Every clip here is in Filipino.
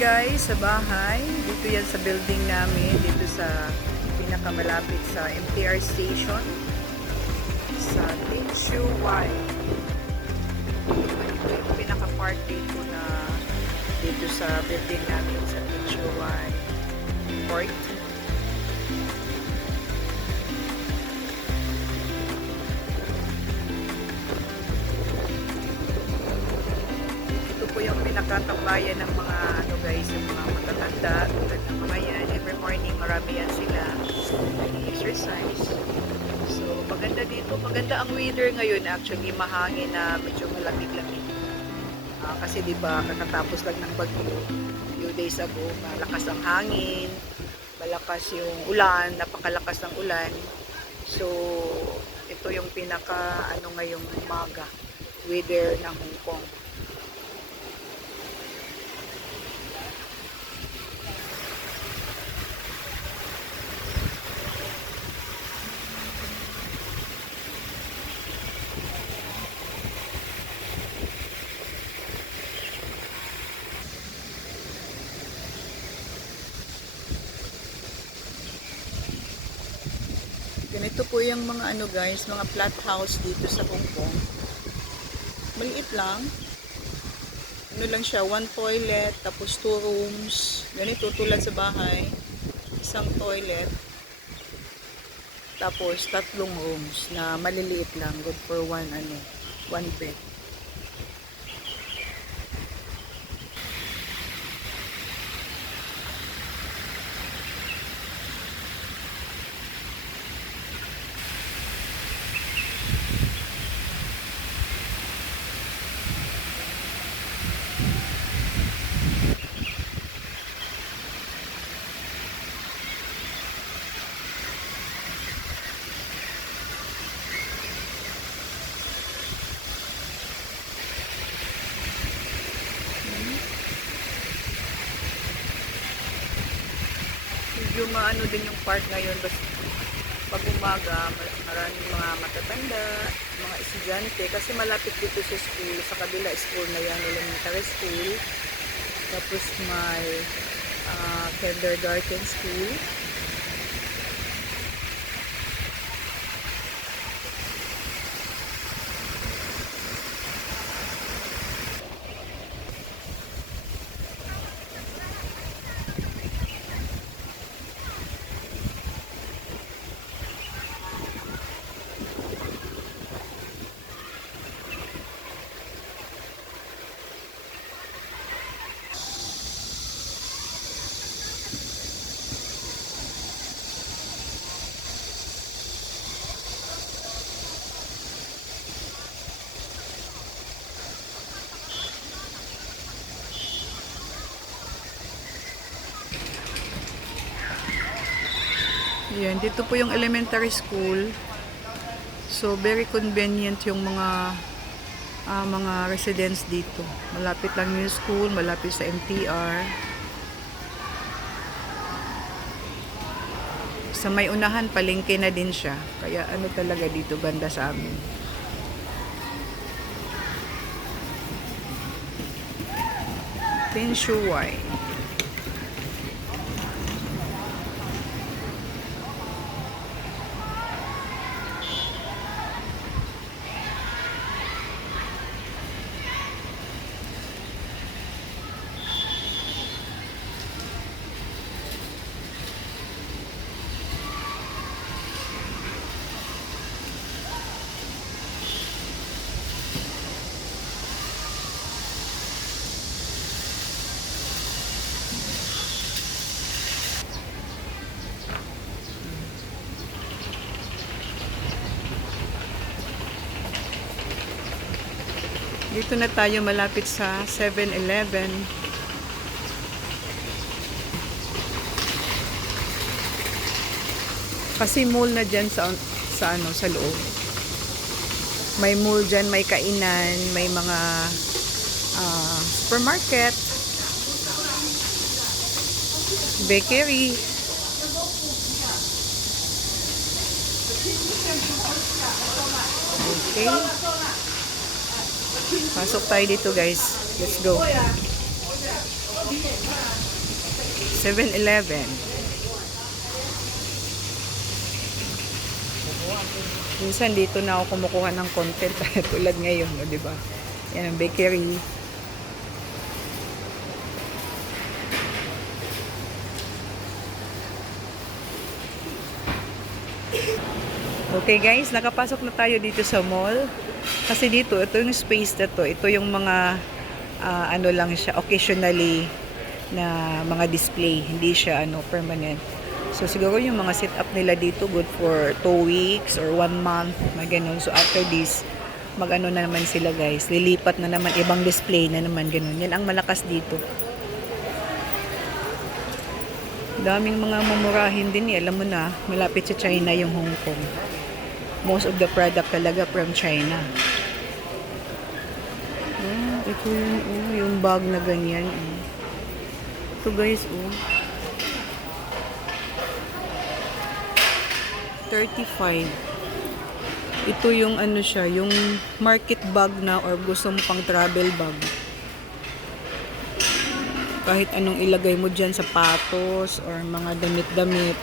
guys sa bahay. Dito yan sa building namin. Dito sa pinakamalapit sa MTR station. Sa Tinsuway. Ito yung pinaka-part dito na dito sa building namin sa Tinsuway Port. Yung pinakatambayan ng mga guys, yung mga matatanda tulad ng mga yan. Every morning marami yan sila exercise. So maganda dito, maganda ang weather ngayon. Actually mahangin na medyo malamig-lamig, kasi diba kakatapos lang ng bagyo few days ago. Malakas ang hangin, malakas yung ulan, napakalakas ng ulan. So ito yung pinaka ngayong umaga weather ng Hong Kong. Ganito po yung mga guys, mga flat house dito sa Hong Kong. Maliit lang. Lang siya, one toilet, tapos 2 rooms. Ganito tulad sa bahay. Isang toilet. Tapos 3 rooms na maliliit lang, good for one bed. Medyo maano din yung park ngayon, basta pag umaga maraming mga matatanda, mga estudyante, kasi malapit dito sa school. Sa kabila school na yan, elementary school, tapos may kindergarten school. Yan, dito po yung elementary school. So very convenient yung mga residents dito. Malapit lang yung school, malapit sa MTR. Sa may unahan, palengke na din siya. Kaya talaga dito, ganda sa amin. Tinsuway. Dito na tayo malapit sa 7-Eleven. Kasi mall na dyan sa loob. May mall dyan, may kainan, may mga supermarket, bakery. Okay. Pasok tayo dito guys. Let's go. 7-Eleven. Minsan dito na ako kumukuha ng content tulad ngayon, o, di ba? Yan ang bakery. Okay guys, nakapasok na tayo dito sa mall. Kasi dito, ito yung space na to. Ito yung mga, ano lang siya, occasionally na mga display. Hindi siya, permanent. So, siguro yung mga setup nila dito, good for 2 weeks or 1 month, na ganun. So, after this, mag-ano na naman sila guys. Lilipat na naman, ibang display na naman, ganun. Yan ang malakas dito. Daming mga mamurahin din eh. Alam mo na, malapit sa China yung Hong Kong. Most of the product talaga from China. Ito yung bag na ganyan. Ito guys, 35. Ito yung ano siya, yung market bag na or gusto mo pang travel bag. Kahit anong ilagay mo dyan, sapatos or mga damit-damit.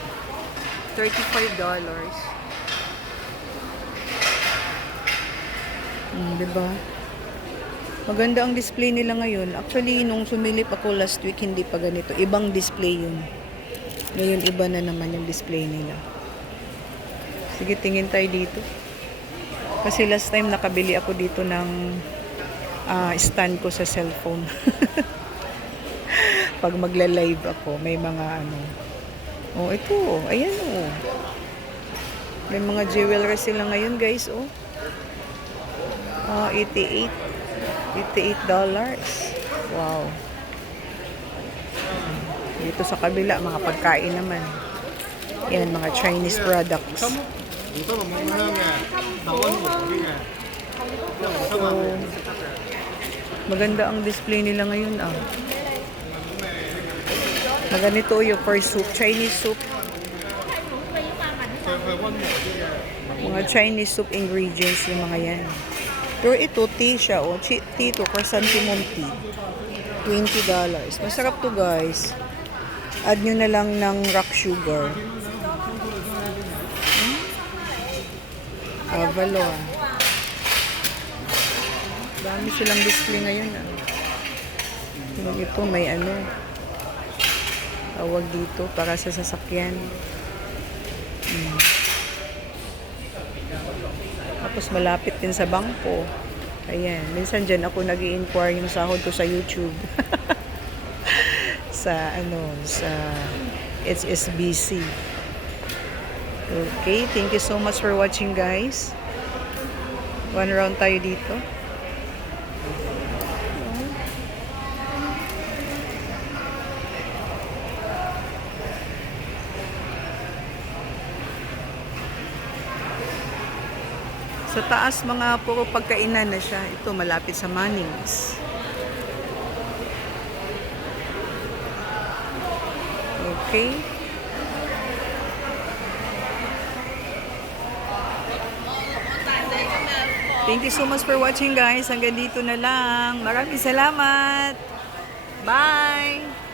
$35. Diba? Maganda ang display nila ngayon. Actually, nung sumilip ako last week, hindi pa ganito. Ibang display yun. Ngayon, iba na naman yung display nila. Sige, tingin tayo dito. Kasi last time nakabili ako dito ng stand ko sa cellphone. Pag magla-live ako, may mga ano. Oh, ito. Ayan, oh. May mga jewelry sila ngayon, guys, oh. $88. Wow. Dito sa kabila, mga pagkain naman. Yan, mga Chinese products. So, maganda ang display nila ngayon, Maganito yung for soup, Chinese soup. Mga Chinese soup ingredients yung mga yan. Pero ito, tea siya, tea to, chrysanthemum tea. $20. Masarap to guys. Add nyo na lang ng rock sugar. Avalon. Dami silang display ngayon, Ito may tawag dito para sa sasakyan. Tapos malapit din sa bangko. Ayan, minsan dyan ako nag-i-inquire yung sahod ko sa YouTube. sa HSBC. Okay, thank you so much for watching guys. One round tayo dito. Sa taas, mga puro pagkainan na siya. Ito, malapit sa Mannings. Okay. Thank you so much for watching, guys. Hanggang dito na lang. Maraming salamat. Bye!